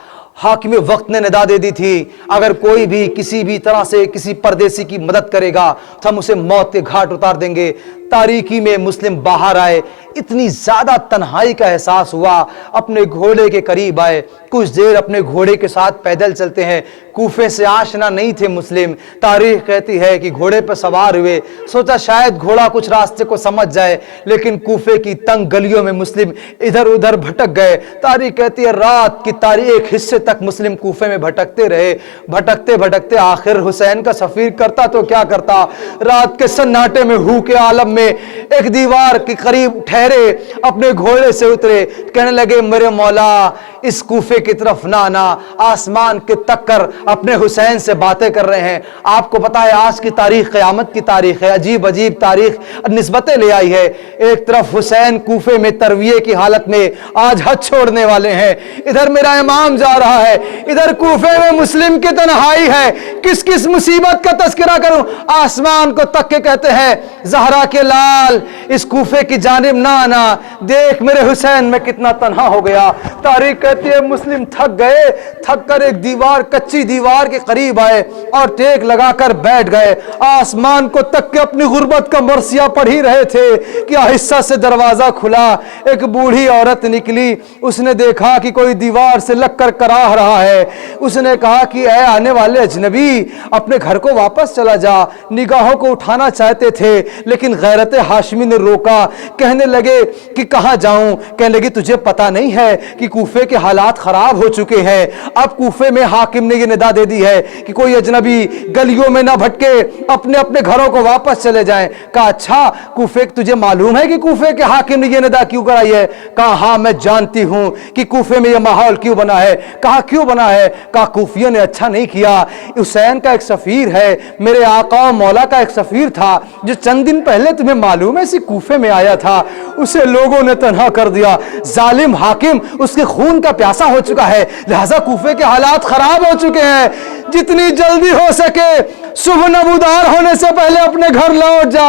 حاکم وقت نے ندا دے دی تھی اگر کوئی بھی کسی بھی طرح سے کسی پردیسی کی مدد کرے گا تو ہم اسے موت کے گھاٹ اتار دیں گے. تاریکی میں مسلم باہر آئے, اتنی زیادہ تنہائی کا احساس ہوا, اپنے گھوڑے کے قریب آئے, کچھ دیر اپنے گھوڑے کے ساتھ پیدل چلتے ہیں. کوفے سے آشنا نہیں تھے مسلم. تاریخ کہتی ہے کہ گھوڑے پر سوار ہوئے, سوچا شاید گھوڑا کچھ راستے کو سمجھ جائے, لیکن کوفے کی تنگ گلیوں میں مسلم ادھر ادھر بھٹک گئے. تاریخ کہتی ہے رات کی ایک حصے تک مسلم کوفے میں بھٹکتے رہے. بھٹکتے بھٹکتے آخر حسین کا سفیر کرتا تو کیا کرتا, رات کے سناٹے میں ہو کے عالم میں ایک دیوار کے قریب ٹھہرے, اپنے گھوڑے سے اترے, کہنے لگے میرے مولا اس کوفے کی طرف نہ آنا. آسمان کے تک کر اپنے حسین سے باتیں کر رہے ہیں. آپ کو پتا ہے آج کی تاریخ قیامت کی تاریخ ہے, عجیب عجیب تاریخ نسبتیں لے آئی ہے. ایک طرف حسین کوفے میں ترویے کی حالت میں آج حج چھوڑنے والے ہیں, ادھر میرا امام جا رہا ہے, ادھر کوفے میں مسلم کی تنہائی ہے. کس کس مصیبت کا تذکرہ کروں. آسمان کو تک کے کہتے ہیں زہرا کے لال اس کوفے کی جانب نہ آنا, دیکھ میرے حسین میں کتنا تنہا ہو گیا. تاریخ کہتی ہے مسلم مسلم تھک گئے, تھک کر ایک دیوار, کچی دیوار کے قریب آئے اور ٹیک لگا کر بیٹھ گئے. آسمان کو تک کے اپنی غربت کا مرثیہ پڑھ ہی رہے تھے کہ آہستہ سے دروازہ کھلا. ایک بوڑھی عورت نکلی, اس نے دیکھا کہ کوئی دیوار سے لگ کر کراہ رہا ہے. اس نے کہا کہ اے آنے والے اجنبی, اپنے گھر کو واپس چلا جا. نگاہوں کو اٹھانا چاہتے تھے لیکن غیرت ہاشمی نے روکا. کہنے لگے کہ کہاں جاؤں؟ کہنے لگی تجھے پتا نہیں ہے کہ کوفے کے حالات خراب ہو چکے ہیں. اب کوفے میں حاکم نے یہ ندا دے دی ہے کہ کوئی اجنبی گلیوں میں نہ بھٹکے, اپنے اپنے گھروں کو واپس چلے جائیں. کہا اچھا کوفے, تجھے معلوم ہے کہ کوفے کے حاکم نے یہ ندا کیوں کرائی ہے؟ کہا ہاں میں جانتی ہوں کہ کوفے میں یہ ماحول کیوں بنا ہے. کہا کیوں بنا ہے؟ کہا کوفیوں نے اچھا نہیں کیا. حسین کا ایک سفیر ہے, میرے آقا و مولا کا ایک سفیر تھا جو چند دن پہلے تمہیں معلوم ہے اسی کوفے میں آیا تھا, اسے لوگوں نے تنہا کر دیا. ظالم حاکم اس کے خون کا پیاسا ہو چکا ہے, لہذا کوفے کے حالات خراب ہو چکے ہیں. جتنی جلدی ہو سکے صبح نمودار ہونے سے پہلے اپنے گھر لوٹ جا,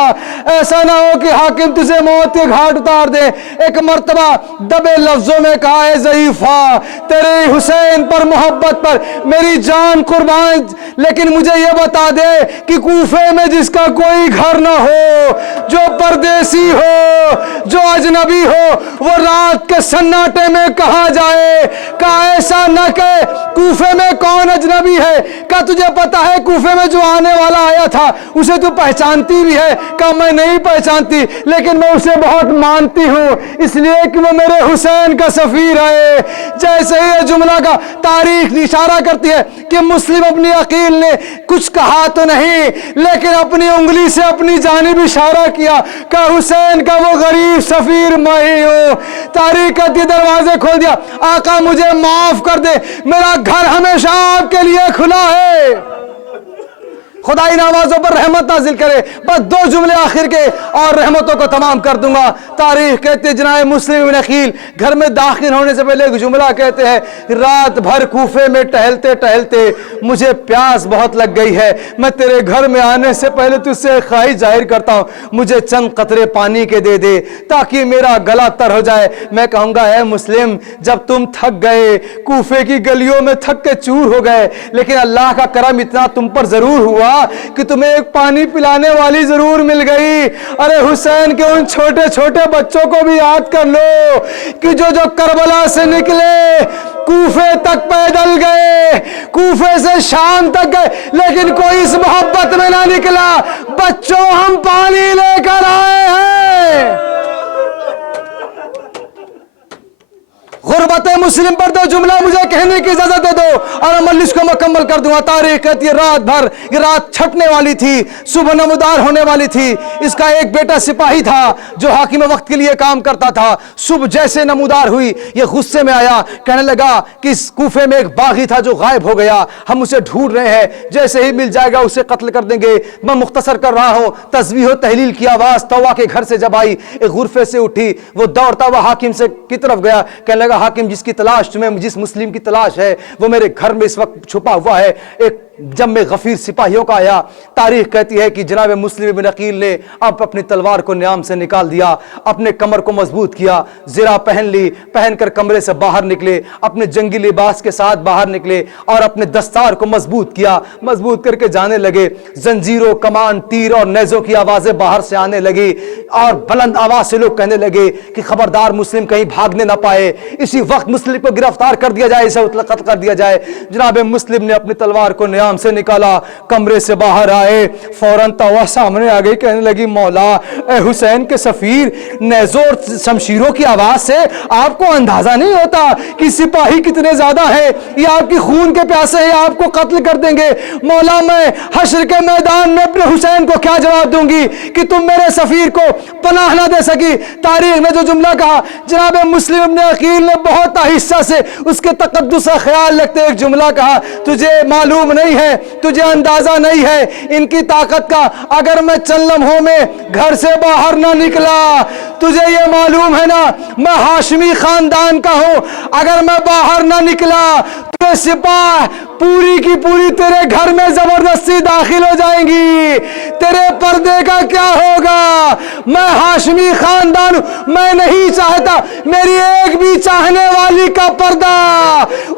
ایسا نہ ہو کہ حاکم تجھے موت کے گھاٹ اتار دے. ایک مرتبہ دبے لفظوں میں کہا اے ضعیفہ, تیرے حسین پر محبت پر میری جان قربان, لیکن مجھے یہ بتا دے کہ کوفے میں جس کا کوئی گھر نہ ہو, جو پردیسی ہو, جو اجنبی ہو, وہ رات کے سناٹے میں کہاں جائے؟ کہا ایسا نہ کہ کوفے میں کون اجنبی ہے؟ کہا تجھے پتا ہے کوفے میں جو آنے والا آیا تھا اسے تو پہچانتی بھی ہے؟ کہا میں نہیں پہچانتی, لیکن میں اسے بہت مانتی ہوں اس لیے کہ وہ میرے حسین کا سفیر ہے. جیسے ہی یہ جملہ کا تاریخ اشارہ کرتی ہے کہ مسلم اپنی عقیل نے کچھ کہا تو نہیں لیکن اپنی انگلی سے اپنی جانب اشارہ کیا کہ حسین کا وہ غریب سفیر میں ہی ہوں. تاریخ کا دروازے کھول دیا, آقا مجھے معاف کر دے, میرا گھر ہمیشہ آپ کے لیے کھلا ہے. خدائی نوازوں پر رحمت نازل کرے. بس دو جملے آخر کے اور رحمتوں کو تمام کر دوں گا. تاریخ کہتے جناب مسلم بن عقیل گھر میں داخل ہونے سے پہلے ایک جملہ کہتے ہیں, رات بھر کوفے میں ٹہلتے ٹہلتے مجھے پیاس بہت لگ گئی ہے, میں تیرے گھر میں آنے سے پہلے تجھ سے خواہش ظاہر کرتا ہوں, مجھے چند قطرے پانی کے دے دے تاکہ میرا گلا تر ہو جائے. میں کہوں گا اے مسلم, جب تم تھک گئے, کوفے کی گلیوں میں تھک کے چور ہو گئے, لیکن اللہ کا کرم اتنا تم پر ضرور ہوا کہ تمہیں ایک پانی پلانے والی ضرور مل گئی. ارے حسین کے ان چھوٹے چھوٹے بچوں کو بھی یاد کر لو کہ جو کربلا سے نکلے, کوفے تک پیدل گئے, کوفے سے شام تک گئے, لیکن کوئی اس محبت میں نہ نکلا. بچوں ہم پانی لے کر آئے ہیں. غربت مسلم پر دو جملہ مجھے کہنے کی اجازت دے دو اور مجلس کو مکمل کر دوں گا. تاریخ کہتی ہے رات بھر یہ رات چھٹنے والی تھی, صبح نمودار ہونے والی تھی. اس کا ایک بیٹا سپاہی تھا جو حاکم وقت کے لیے کام کرتا تھا. صبح جیسے نمودار ہوئی یہ غصے میں آیا, کہنے لگا کہ اس کوفے میں ایک باغی تھا جو غائب ہو گیا, ہم اسے ڈھونڈ رہے ہیں, جیسے ہی مل جائے گا اسے قتل کر دیں گے. میں مختصر کر رہا ہوں. تسبیح و تحلیل کی آواز طوا کے گھر سے جب آئی, ایک غرفے سے اٹھی, وہ دوڑتا ہوا حاکم سے کی طرف گیا. کہنے لگا حاکم جس کی تلاش تمہیں, جس مسلم کی تلاش ہے وہ میرے گھر میں اس وقت چھپا ہوا ہے. ایک جم غفیر سپاہیوں کا آیا. تاریخ کہتی ہے کہ جناب مسلم بن عقیل نے اب اپنی تلوار کو نیام سے نکال دیا, اپنے کمر کو مضبوط کیا, زرہ پہن لی, پہن کر کمرے سے باہر نکلے, اپنے جنگی لباس کے ساتھ باہر نکلے اور اپنے دستار کو مضبوط کیا. مضبوط کر کے جانے لگے. زنجیروں, کمان, تیر اور نیزوں کی آوازیں باہر سے آنے لگی اور بلند آواز سے لوگ کہنے لگے کہ خبردار مسلم کہیں بھاگنے نہ پائے, اسی وقت مسلم کو گرفتار کر دیا جائے, اسے قتل کر دیا جائے. جناب مسلم نے اپنی تلوار کو نیام سے نکالا, کمرے سے باہر آئے, فوراً توا سامنے آ گئی. کہنے لگی مولا اے حسین کے سفیر, نیزوں اور شمشیروں کی آواز سے آپ کو اندازہ نہیں ہوتا کہ سپاہی کتنے زیادہ ہیں, یہ آپ کی خون کے پیاسے ہیں, آپ کو قتل کر دیں گے. مولا میں حشر کے میدان میں اپنے حسین کو کیا جواب دوں گی کہ تم میرے سفیر کو پناہ نہ دے سکی. تاریخ نے جو جملہ کہا, جناب مسلم ابن عقیل نے بہت آہستہ سے اس کے تقدس کا خیال رکھتے ایک جملہ کہا, تجھے معلوم نہیں ہے, تجھے اندازہ نہیں ہے ان کی طاقت کا. اگر میں چند لمحوں میں گھر سے باہر نہ نکلا, تجھے یہ معلوم ہے نا میں ہاشمی خاندان کا ہوں, اگر میں باہر نہ نکلا تو سپاہ پوری کی پوری تیرے گھر میں زبردستی داخل ہو جائیں گی, تیرے پردے کا کیا ہوگا؟ میں ہاشمی خاندان ہوں، میں نہیں چاہتا میری ایک بھی چاہنے والی کا پردہ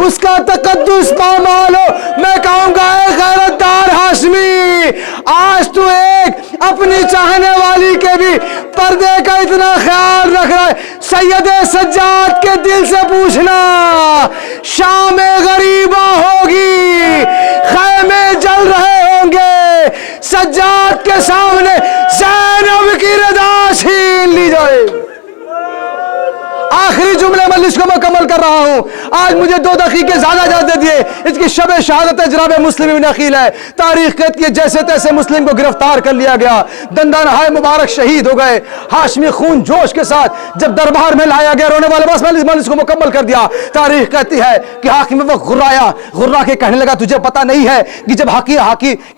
اس کا تقدس پامال ہو۔ میں کہوں گا اے غیرت دار ہاشمی، آج تو ایک اپنی چاہنے والی کے بھی پردے کا اتنا خیال رکھ رہا ہے۔ سید سجاد کے دل سے پوچھنا، شام غریبہ ہوگی، خیمے جل رہے ہوں گے، سجاد کے سامنے زینب کی رضا چھین لی جائے۔ آخری جملے مجلس کو مکمل کر رہا ہوں، آج مجھے 2 دقیقے زیادہ اجازت دیے۔ اس کی شب شہادت جناب مسلم ابن عقیل ہے۔ تاریخ کہتی ہے جیسے تیسے مسلم کو گرفتار کر لیا گیا، دندانہائے مبارک شہید ہو گئے۔ ہاشمی خون جوش کے ساتھ جب دربار میں لایا گیا، رونے والے بس مجلس کو مکمل کر دیا۔ تاریخ کہتی ہے کہ حاکم وقت غرایا، غرا کے کہنے لگا تجھے پتہ نہیں ہے کہ جب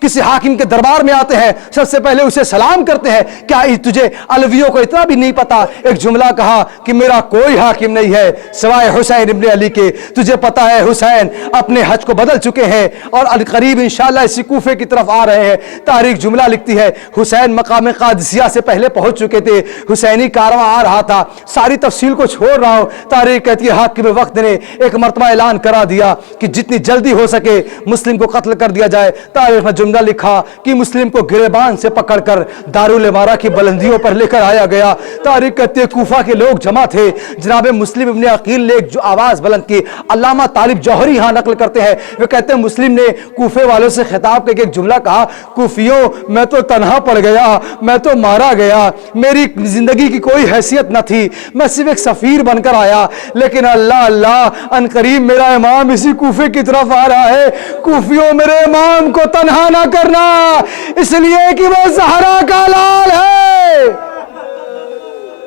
کسی حاکم کے دربار میں آتے ہیں سب سے پہلے اسے سلام کرتے ہیں؟ کیا تجھے علویوں کو اتنا بھی نہیں پتا؟ ایک جملہ کہا کہ میرا کوئی حاکم نہیں ہے سوائے حسین ابن علی کے۔ تجھے پتا ہے حسین اپنے حج کو بدل چکے ہیں اور القریب انشاءاللہ اسی کوفے کی طرف آ رہے ہیں۔ تاریخ جملہ لکھتی ہے حسین مقام قادسیہ سے پہلے پہنچ چکے تھے، حسینی کارواں آ رہا تھا۔ ساری تفصیل کو چھوڑ رہا ہوں۔ تاریخ کہتی ہے حاکم وقت نے ایک مرتبہ اعلان کرا دیا کہ جتنی جلدی ہو سکے مسلم کو قتل کر دیا جائے۔ تاریخ نے جملہ لکھا کہ مسلم کو گریبان سے پکڑ کر دارالامارہ کی بلندیوں پر لے کر آیا گیا۔ تاریخ کہتی ہے کوفہ کے لوگ جمع تھے، جناب مسلم ابن عقیل نے ایک جو آواز بلند کی۔ علامہ طالب جوہری ہاں نقل کرتے ہیں، وہ کہتے ہیں مسلم نے کوفے والوں سے خطاب کر کے ایک جملہ کہا، کوفیوں میں تو تنہا پڑ گیا، میں تو مارا گیا، میری زندگی کی کوئی حیثیت نہ تھی، میں صرف ایک سفیر بن کر آیا، لیکن اللہ اللہ ان قریب میرا امام اسی کوفے کی طرف آ رہا ہے، کوفیوں میرے امام کو تنہا نہ کرنا، اس لیے کہ وہ زہرا کا لال ہے۔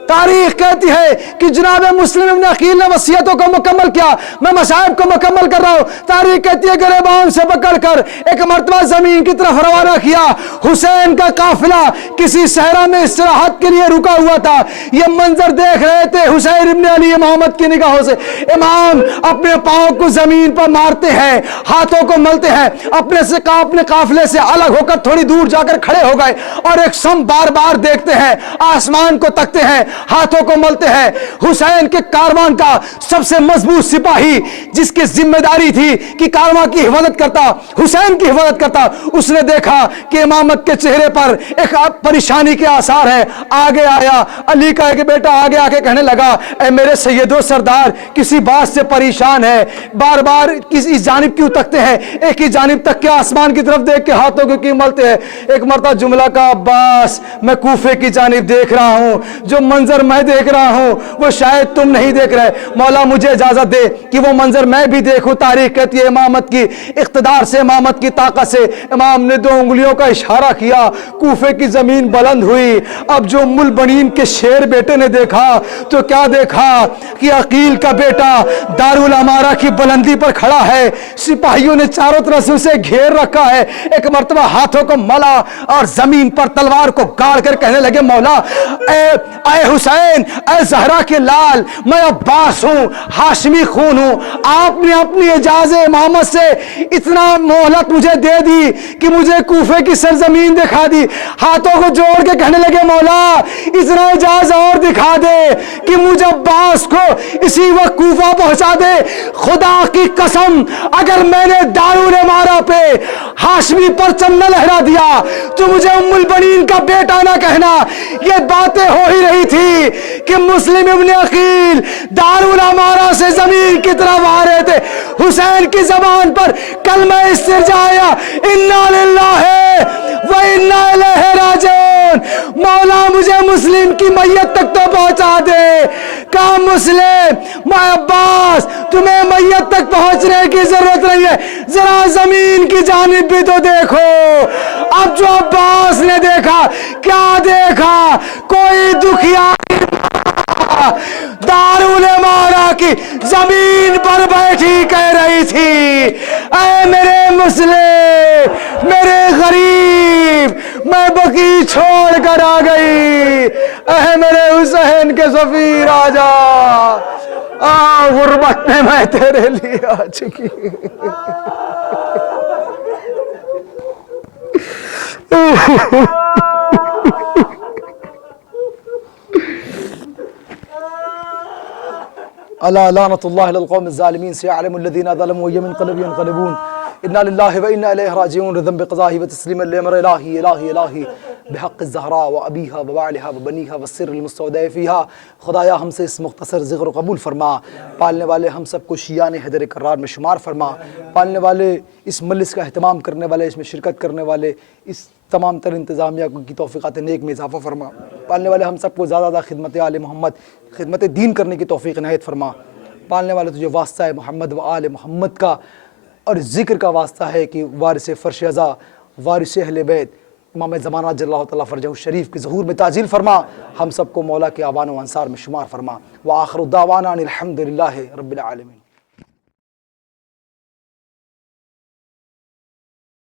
تاریخ کہتی ہے کہ جناب مسلم ابن عقیل نے وصیتوں کو مکمل کیا۔ میں مصائب کو مکمل کر رہا ہوں۔ تاریخ کہتی ہے گریبان سے پکڑ کر ایک مرتبہ زمین کی طرف روانہ کیا۔ حسین کا قافلہ کسی صحرا میں استراحت کے لیے رکا ہوا تھا۔ یہ منظر دیکھ رہے تھے حسین ابن علی امامت کی نگاہوں سے۔ امام اپنے پاؤں کو زمین پر مارتے ہیں، ہاتھوں کو ملتے ہیں، اپنے قافلے سے الگ ہو کر تھوڑی دور جا کر کھڑے ہو گئے اور ایک سم بار بار دیکھتے ہیں، آسمان کو تکتے ہیں، ہاتھوں کو ملتے ہیں۔ حسین کے کاروان کا سب سے مضبوط سپاہی جس کی ذمہ داری تھی کہ کاروان کی حفاظت کرتا، حسین کی حفاظت کرتا، اس نے دیکھا کہ امامت کے چہرے پر ایک پریشانی کے آثار ہیں۔ آگے آیا، علی کا ایک بیٹا آگے آ کے کہنے لگا اے میرے سید و سردار کسی بات سے پریشان ہے، بار بار کسی جانب کیوں تکتے ہیں، ایک ہی جانب تک کے آسمان کی طرف دیکھ کے ہاتھوں کو کیوں ملتے ہیں؟ ایک مرتبہ جملہ کا عباس میں کوفے کی جانب دیکھ رہا ہوں، جو منظر میں دیکھ رہا ہوں وہ شاید تم نہیں دیکھ رہے، مولا مجھے اجازت دے کہ وہ منظر میں بھی دیکھوں۔ تاریخ کہتی ہے امامت کی اقتدار سے، امامت کی طاقت سے امام نے 2 انگلیوں کا اشارہ کیا، کوفے کی زمین بلند ہوئی۔ اب جو ام البنین کے شیر بیٹے نے دیکھا تو کیا دیکھا کہ عقیل کا بیٹا دارالامارہ کی بلندی پر کھڑا ہے، سپاہیوں نے چاروں طرف سے اسے گھیر رکھا ہے۔ ایک مرتبہ ہاتھوں کو ملا اور زمین پر تلوار کو گاڑ کر کہنے لگے مولا اے حسین، اے زہرا کے لال، میں عباس ہوں، ہاشمی خون ہوں، آپ نے اپنی اجازت امامت سے اتنا مہلت مجھے دے دی کہ مجھے کوفے کی سرزمین دکھا دی۔ ہاتھوں کو جوڑ کے کہنے لگے مولا اتنا اجازت اور دکھا دے کہ مجھے عباس کو اسی وقت کوفہ پہنچا دے۔ خدا کی قسم اگر میں نے دارالامارہ پہ ہاشمی پرچم نہ لہرا دیا تو مجھے ام البنین کا بیٹا نہ کہنا۔ یہ باتیں ہو ہی رہی تھی کہ مسلم ابن عقیل دارالامارہ سے زمین کی طرف آ رہے تھے، حسین کی زبان پر کلمہ استرجاع آیا، انا للہ و انا الیہ راجعون، مولا مجھے مسلم کی میت تک تو پہنچا دے۔ کہا مسلم میں عباس تمہیں میت تک پہنچنے کی ضرورت نہیں ہے، ذرا زمین کی جانب بھی تو دیکھو۔ اب جو عباس نے دیکھا کیا دیکھا؟ کوئی دکھیاری دارالامارہ کی زمین پر بیٹھی کہہ رہی تھی اے میرے مسلم، میرے غریب، میں بقی چھوڑ کر آ گئی، اے میرے حسین کے سفیر آجا، غربت میں میں تیرے لیے آ چکی۔ الا لعنت اللہ علی القوم الظالمین سیعلم الذین ظلموا وای منقلب ینقلبون انا للہ و انا الیہ راجعون رضا بقضائہ وتسلیما لامر الہی الہی الہی بحق الزہراء و ابیہا و بعلہا و بنیہا والسر المستودع فیہا. خدایا ہم سے اس مختصر ذکر قبول فرما. پالنے والے ہم سب کو شیعان حیدر کرار میں شمار فرما. پالنے والے اس مجلس کا اہتمام کرنے والے، اس میں شرکت کرنے والے، اس تمام تر انتظامیہ کی توفیقات نیک میں اضافہ فرما. پالنے والے ہم سب کو زیادہ زیادہ خدمت آل محمد، خدمت دین کرنے کی توفیق عنایت فرما. پالنے والے تجھے واسطہ ہے محمد و آل محمد کا اور ذکر کا واسطہ ہے کہ وارث فرش ازا، وارث اہل بیت امام زمانہ جل اللہ تعالیٰ فرجہ الشریف کی ظہور میں تعجیل فرما. ہم سب کو مولا کے آبان و انصار میں شمار فرما. وآخر دعوانا ان الحمد للہ رب العالمین.